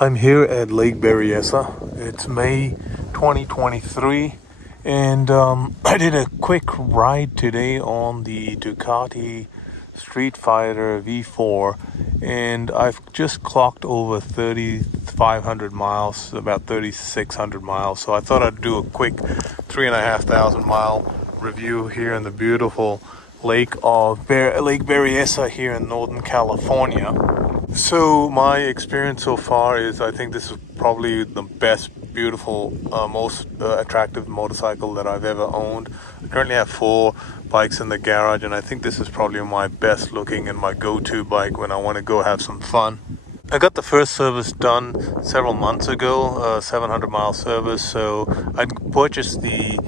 I'm here at Lake Berryessa. It's May 2023 and I did a quick ride today on the Ducati Streetfighter V4 and I've just clocked over 3,500 miles, about 3,600 miles. So I thought I'd do a quick 3,500 mile review here in the beautiful Lake Berryessa here in Northern California. So my experience so far is I think this is probably the best, beautiful, most attractive motorcycle that I've ever owned. I currently have 4 bikes in the garage and I think this is probably my best looking and my go-to bike when I want to go have some fun. I got the first service done several months ago, 700 mile service. So I purchased the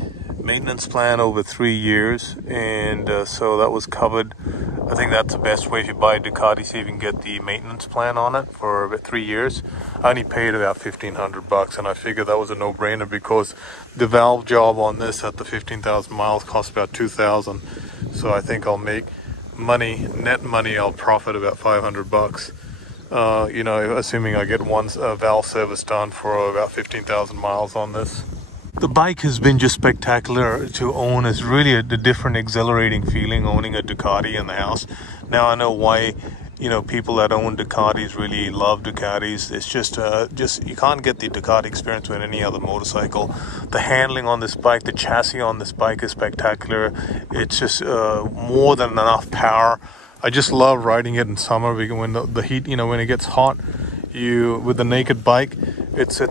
maintenance plan over 3 years and so that was covered. I think that's the best way if you buy a Ducati, so you can get the maintenance plan on it for about 3 years. I only paid about $1,500 and I figured that was a no-brainer because the valve job on this at the 15,000 miles costs about $2,000. So I think I'll make money, net money, I'll profit about $500. You know, assuming I get one valve service done for about 15,000 miles on this. The bike has been just spectacular to own. It's really a different, exhilarating feeling owning a Ducati in the house. Now I know why, you know, people that own Ducatis really love Ducatis. It's just you can't get the Ducati experience with any other motorcycle. The handling on this bike, the chassis on this bike is spectacular. It's just more than enough power. I just love riding it in summer because when the heat, you know, when it gets hot, with the naked bike, it's a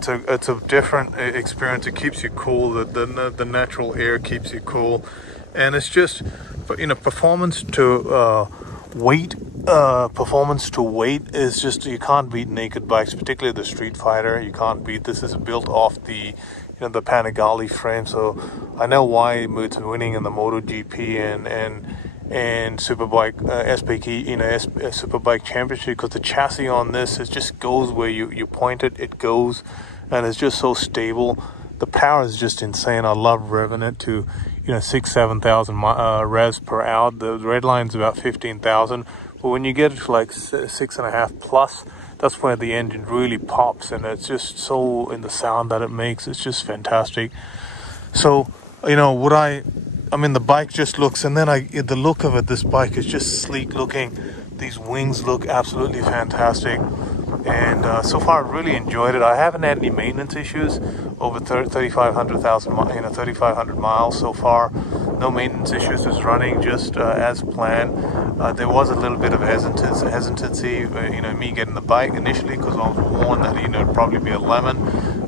different experience. It keeps you cool. The natural air keeps you cool, and it's just, you know, performance to weight. Performance to weight is just, you can't beat naked bikes, particularly the Streetfighter. You can't beat this. Is built off the the Panigale frame, so I know why it's winning in the MotoGP and Superbike SPK, Superbike Championship, because the chassis on this, it just goes where you point it, it goes, and it's just so stable. The power is just insane. I love revving it to 6,000-7,000 revs per hour. The red line's about 15,000, but when you get it to like 6.5 plus, that's where the engine really pops, and it's just so, in the sound that it makes, it's just fantastic. So I mean, the bike just looks, and then the look of it, this bike is just sleek looking. These wings look absolutely fantastic. And so far, I've really enjoyed it. I haven't had any maintenance issues over 3,500 miles so far. No maintenance issues. It's running just as planned. There was a little bit of hesitancy, me getting the bike initially, because I was warned that it'd probably be a lemon.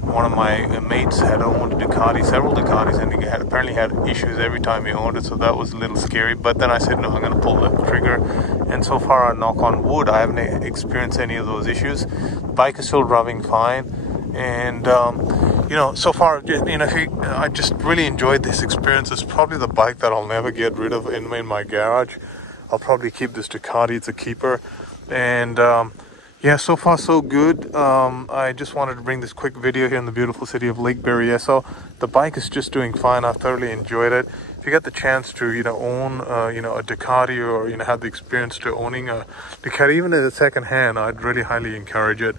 One of my mates had owned a Ducati, several Ducatis, and he apparently had issues every time he owned it, so that was a little scary. But then I said, no, I'm going to pull the trigger, and so far, knock on wood, I haven't experienced any of those issues. The bike is still driving fine, and so far, I just really enjoyed this experience. It's probably the bike that I'll never get rid of in my garage. I'll probably keep this Ducati. It's a keeper, and yeah, so far so good. I just wanted to bring this quick video here in the beautiful city of Lake Berryessa. The bike is just doing fine. I thoroughly enjoyed it. If you get the chance to own a Ducati, or have the experience to owning a Ducati, even as a second hand, I'd really highly encourage it.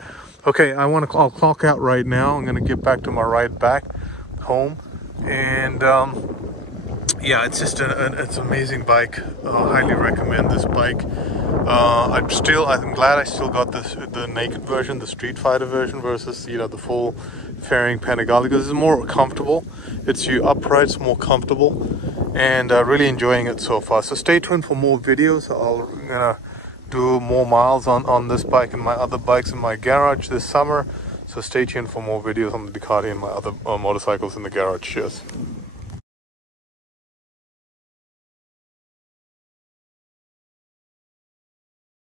Okay, I'll clock out right now. I'm gonna get back to my ride back home, and yeah, it's just it's an amazing bike. Highly recommend this bike. I'm glad I still got the naked version, the Streetfighter version, versus the full fairing Panigale, because it's more comfortable. It's upright, it's more comfortable, and really enjoying it so far. So stay tuned for more videos. I'm gonna do more miles on this bike and my other bikes in my garage this summer. So stay tuned for more videos on the Ducati and my other motorcycles in the garage. Cheers.